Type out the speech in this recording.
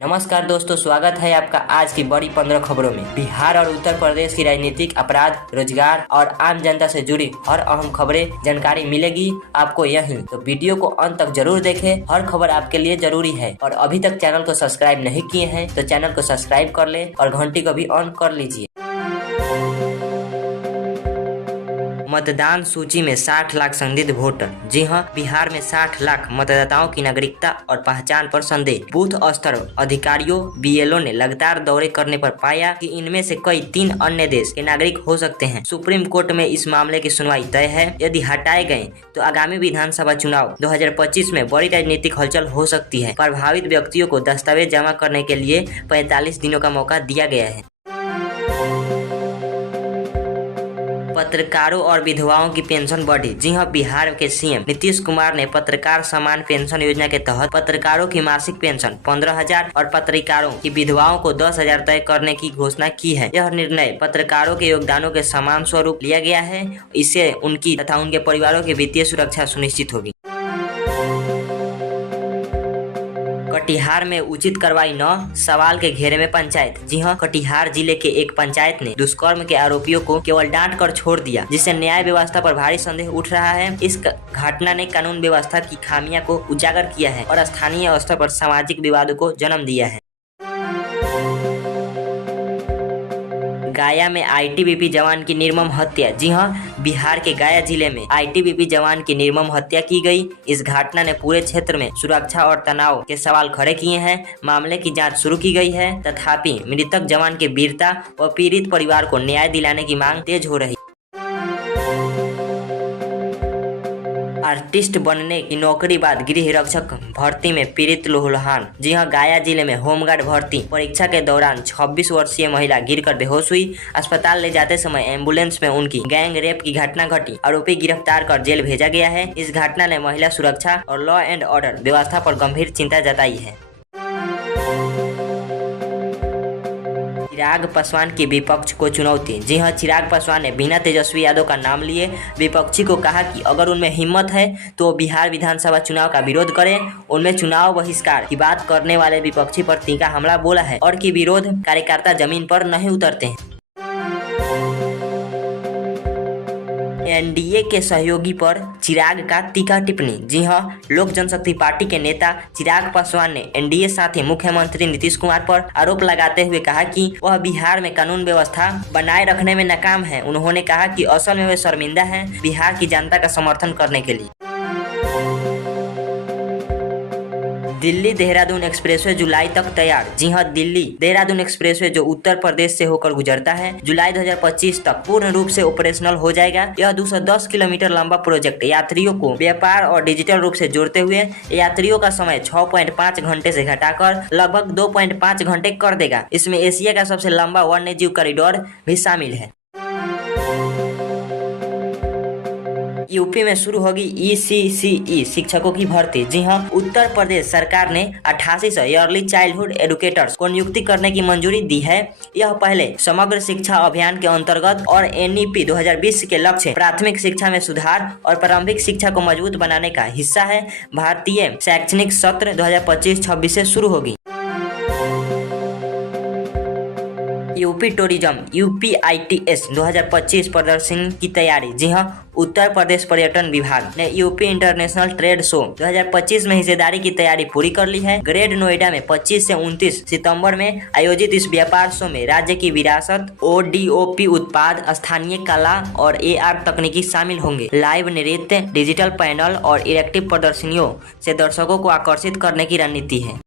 नमस्कार दोस्तों, स्वागत है आपका आज की बड़ी 15 खबरों में। बिहार और उत्तर प्रदेश की राजनीतिक, अपराध, रोजगार और आम जनता से जुड़ी हर अहम खबरें जानकारी मिलेगी आपको यहीं। तो वीडियो को अंत तक जरूर देखें, हर खबर आपके लिए जरूरी है। और अभी तक चैनल को सब्सक्राइब नहीं किए हैं तो चैनल को सब्सक्राइब कर ले और घंटी को भी ऑन कर लीजिए। मतदान सूची में 60 लाख संदिग्ध वोटर। जी हां, बिहार में 60 लाख मतदाताओं की नागरिकता और पहचान पर संदेह। बूथ स्तर अधिकारियों बीएलओ ने लगातार दौरे करने पर पाया कि इनमें से कई 3 अन्य देश के नागरिक हो सकते हैं। सुप्रीम कोर्ट में इस मामले की सुनवाई तय है। यदि हटाए गए तो आगामी विधानसभा चुनाव 2025 में बड़ी राजनीतिक हलचल हो सकती है। प्रभावित व्यक्तियों को दस्तावेज जमा करने के लिए 45 दिनों का मौका दिया गया है। पत्रकारों और विधवाओं की पेंशन बढ़ी। जी हां, बिहार के सीएम नीतीश कुमार ने पत्रकार समान पेंशन योजना के तहत पत्रकारों की मासिक पेंशन 15,000 और पत्रकारों की विधवाओं को 10,000 तय करने की घोषणा की है। यह निर्णय पत्रकारों के योगदानों के समान स्वरूप लिया गया है। इससे उनकी तथा उनके परिवारों की वित्तीय सुरक्षा सुनिश्चित होगी। कटिहार में उचित कार्रवाई न, सवाल के घेरे में पंचायत। जी हां, कटिहार जिले के एक पंचायत ने दुष्कर्म के आरोपियों को केवल डांट कर छोड़ दिया, जिससे न्याय व्यवस्था पर भारी संदेह उठ रहा है। इस घटना ने कानून व्यवस्था की खामियां को उजागर किया है और स्थानीय स्तर पर सामाजिक विवादों को जन्म दिया है। गया में आईटीबीपी जवान की निर्मम हत्या। जी हां, बिहार के गया जिले में आईटीबीपी जवान की निर्मम हत्या की गई। इस घटना ने पूरे क्षेत्र में सुरक्षा और तनाव के सवाल खड़े किए हैं। मामले की जांच शुरू की गई है, तथापि मृतक जवान की वीरता व पीड़ित परिवार को न्याय दिलाने की मांग तेज हो रही। आर्टिस्ट बनने की नौकरी बाद गृह रक्षक भर्ती में पीड़ित लुहान। जी हां, गया जिले में होमगार्ड भर्ती परीक्षा के दौरान 26 वर्षीय महिला गिरकर बेहोश हुई। अस्पताल ले जाते समय एम्बुलेंस में उनकी गैंग रेप की घटना घटी। आरोपी गिरफ्तार कर जेल भेजा गया है। इस घटना ने महिला सुरक्षा और लॉ एंड ऑर्डर व्यवस्था पर गंभीर चिंता जताई है। चिराग पासवान की विपक्ष को चुनौती। जी हां, चिराग पासवान ने बिना तेजस्वी यादव का नाम लिए विपक्षी को कहा कि अगर उनमें हिम्मत है तो बिहार विधानसभा चुनाव का विरोध करें। उनमें चुनाव बहिष्कार की बात करने वाले विपक्षी पर तीखा हमला बोला है और कि विरोध कार्यकर्ता जमीन पर नहीं उतरते हैं। एनडीए के सहयोगी पर चिराग का तीखा टिप्पणी। जी हां, लोक जनशक्ति पार्टी के नेता चिराग पासवान ने एनडीए साथी मुख्यमंत्री नीतीश कुमार पर आरोप लगाते हुए कहा कि वह बिहार में कानून व्यवस्था बनाए रखने में नाकाम है। उन्होंने कहा कि असल में वे शर्मिंदा हैं बिहार की जनता का समर्थन करने के लिए। दिल्ली देहरादून एक्सप्रेसवे जुलाई तक तैयार। जी हां, दिल्ली देहरादून एक्सप्रेसवे जो उत्तर प्रदेश से होकर गुजरता है, जुलाई 2025 तक पूर्ण रूप से ऑपरेशनल हो जाएगा। यह 210 किलोमीटर लंबा प्रोजेक्ट यात्रियों को व्यापार और डिजिटल रूप से जोड़ते हुए यात्रियों का समय 6.5 घंटे से घटाकर लगभग 2.5 घंटे कर देगा। इसमें एशिया का सबसे लंबा वन्यजीव कॉरिडोर भी शामिल है। यूपी में शुरू होगी ईसीसीई शिक्षकों की भर्ती। जी हां, उत्तर प्रदेश सरकार ने 8800 अर्ली चाइल्डहुड एडुकेटर्स को नियुक्ति करने की मंजूरी दी है। यह पहले समग्र शिक्षा अभियान के अंतर्गत और एनईपी 2020 के लक्ष्य प्राथमिक शिक्षा में सुधार और प्रारंभिक शिक्षा को मजबूत बनाने का हिस्सा है। भारतीय शैक्षणिक सत्र 2025-26 से शुरू होगी। यूपी टूरिज्म यूपीआईटीएस 2025 प्रदर्शनी की तैयारी। जी हां, उत्तर प्रदेश पर्यटन विभाग ने यूपी इंटरनेशनल ट्रेड शो 2025 में हिस्सेदारी की तैयारी पूरी कर ली है। ग्रेड नोएडा में 25 से 29 सितंबर में आयोजित इस व्यापार शो में राज्य की विरासत, ओडीओपी उत्पाद, स्थानीय कला और एआर तकनीकी शामिल होंगे। लाइव नृत्य, डिजिटल पैनल और इंटरैक्टिव प्रदर्शनियों से दर्शकों को आकर्षित करने की रणनीति है।